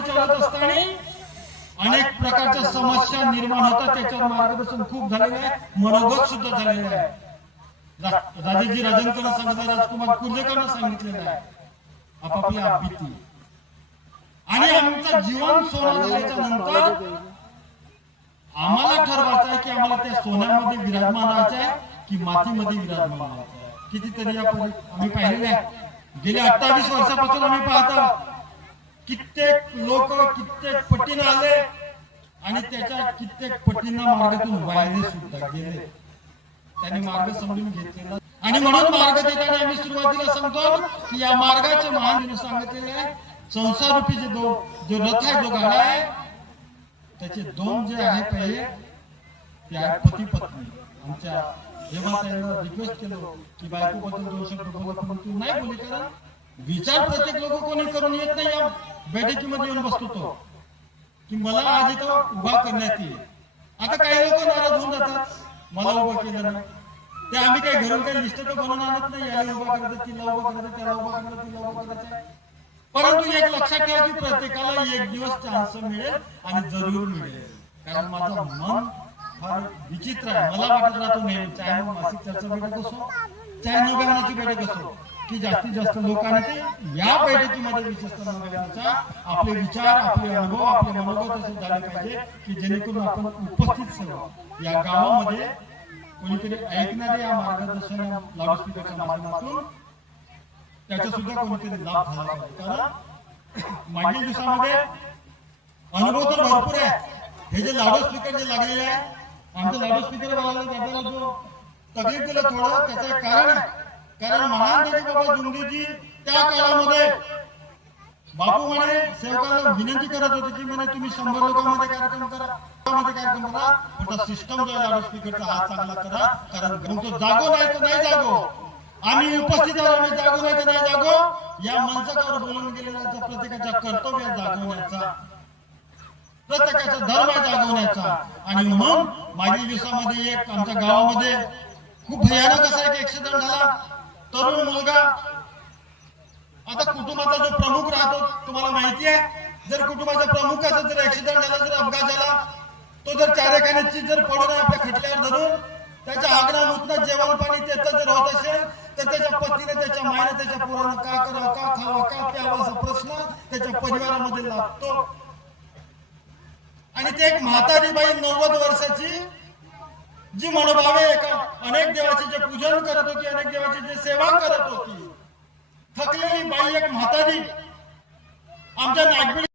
चालत असताना अनेक प्रकारच्या समस्या निर्माण होतात, त्याच्यावर मार्गदर्शन खूप झालेलं आहे, मनोगत सुद्धा झालेलं आहे. राजेजी राजनकरांना सांगितलं, राजकुमार कुर्जेकरांना सांगितलेलं आहे आपापल्या भीती. आणि आमचं जीवन सोनं झाल्याच्या नंतर आम्हाला ठरवायचं आहे की आम्हाला त्या सोन्यामध्ये विराजमान राहायचं आहे की मातीमध्ये विराजमान राहायचं आहे. कितीतरी आम्ही पाहिलेले आहे, गेल्या 28 वर्षापासून आम्ही पाहतो कित्येक लोक कित्येक पटीने आले आणि त्याच्या कित्येक पटींना मार्गातून वायले सुद्धा गेले. त्यांनी मार्ग समजून घेतलेला आणि म्हणून मार्ग देताना आम्ही सुरुवातीला सांगतो की या मार्गाचे महान सांगितलेले आहे, संसार रूपी जो रथ आहे, जो गाडा आहे, त्याचे दोन जे आहे पहिले ते आहे पती पत्नी. आमच्या जेव्हा त्यांना रिक्वेस्ट केलं की बायको बद्दल 2 शब्द बोला, पण तू नाही बोली, कारण विचार प्रत्येक लोक कोणी करून येत नाही. या बैठकीमध्ये येऊन बसतो तो की मला आज इथं उभा करण्यात येईल. आता काही लोक नाराज होऊन जातात, मला उभं केलं नाही. ते आम्ही काही घरून काही लिस्ट तर बनवून आणत नाही, याला उभा करायचं, तिला उभा करायचं, त्याला उभा करायचं, तिला उभा करायचं. परंतु एक लक्षात ठेवा की प्रत्येकाला एक दिवस चान्स मिळेल आणि जरूर मिळेल. कारण माझं मन फार विचित्र आहे. मला वाटत राहतो नेहमी, चाहे मासिक चर्चा बैठक असो, चाहे नवगावनाची बैठक असो, की जास्तीत जास्त लोकांनी ते या बैठकीमध्ये विशेषतः नवगावनाचा आपले विचार, आपले अनुभव, आपले मनोगत असे झाले पाहिजे की जेणेकरून आपण उपस्थित सर्व या गावामध्ये कोणीतरी ऐकणारे या मार्गदर्शन लाऊडस्पीकरच्या माध्यमातून त्याचा सुद्धा कोणीतरी लाभ झाला पाहिजे. कारण मागील दिवसामध्ये अनुभव तर भरपूर आहे. हे जे लाऊडस्पीकर जे लागलेले आहे, आमच्या लाऊडस्पीकर वाल्याला दादाला जो तकलीफ दिलं थोडं, त्याचं कारण आहे. कारण महान देवी बाबा जुंगजीजी त्या काळामध्ये बापू म्हणे सेवकांना विनंती करत होते की म्हणे तुम्ही 100 लोकांमध्ये कार्यक्रम करा, कार्यक्रम करा, पण सिस्टम जो लाऊडस्पीकरचा हा चांगला करा. कारण तो जागो नाही तर नाही जागो, आम्ही उपस्थित आहोत, आम्ही जागो नाही तर नाही जागो. या मंचावर बोलून गेलेला प्रत्येकाचा कर्तव्य जागवण्याचा, प्रत्येकाचा धर्म आहे जागवण्याचा. आणि म्हणून मागील दिवसामध्ये एक आमच्या गावामध्ये खूप भयानक असा एक ऍक्सिडेंट झाला. तरुण मुलगा, आता कुटुंबाचा जो प्रमुख राहतो तुम्हाला माहिती आहे, जर कुटुंबाच्या प्रमुखाचा जर ऍक्सिडेंट झाला, जर अपघात झाला, तो जर चारेखान्याची जर पडून आपल्या खटल्यावर धरून त्याच्या आग्रा मुतनं जेवण पाणी त्याचं जर होत असेल तर त्याच्या पत्नीने, त्याच्या मायने, त्याच्या पोरानं का करावं, का खावं, का प्यावं असा प्रश्न त्याच्या परिवारामध्ये लागतो. आणि ते एक म्हातारी बाई 90 वर्षाची जी मनोभावे एका अनेक देवाचे जे पूजन करत होती, अनेक देवाची जे सेवा करत होती, थकलेली बाई, एक म्हातारी आमच्या नागबिडी